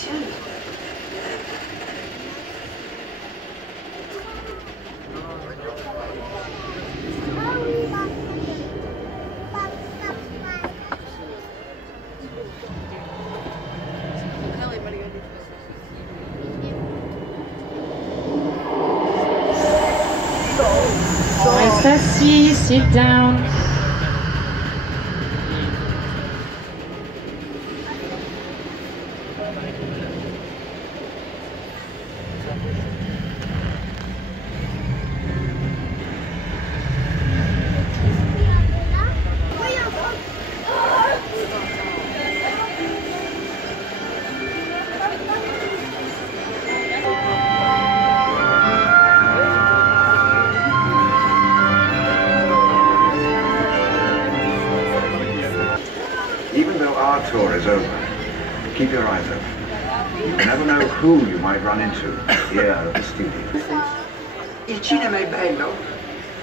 spécial. Reste assis, sit down. Even though our tour is over, keep your eyes open. You never know who you might run into here at the studio. Il cinema è bello.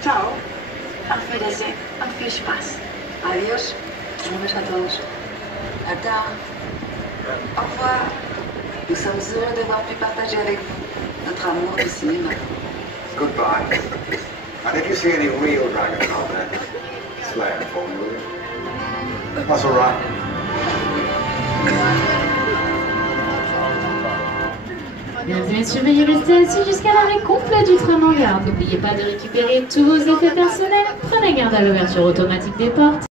Ciao. Auf Wiedersehen und viel Spaß. Adios. Un beso a todos. Tata. Au revoir. Nous sommes heureux d'avoir pu partager avec vous notre amour du cinéma. Goodbye. And if you see any real dragons out there, slay them for me, will you? That's all right. Mesdames et messieurs, veuillez rester assis jusqu'à l'arrêt complet du tram en gare. N'oubliez pas de récupérer tous vos effets personnels. Prenez garde à l'ouverture automatique des portes.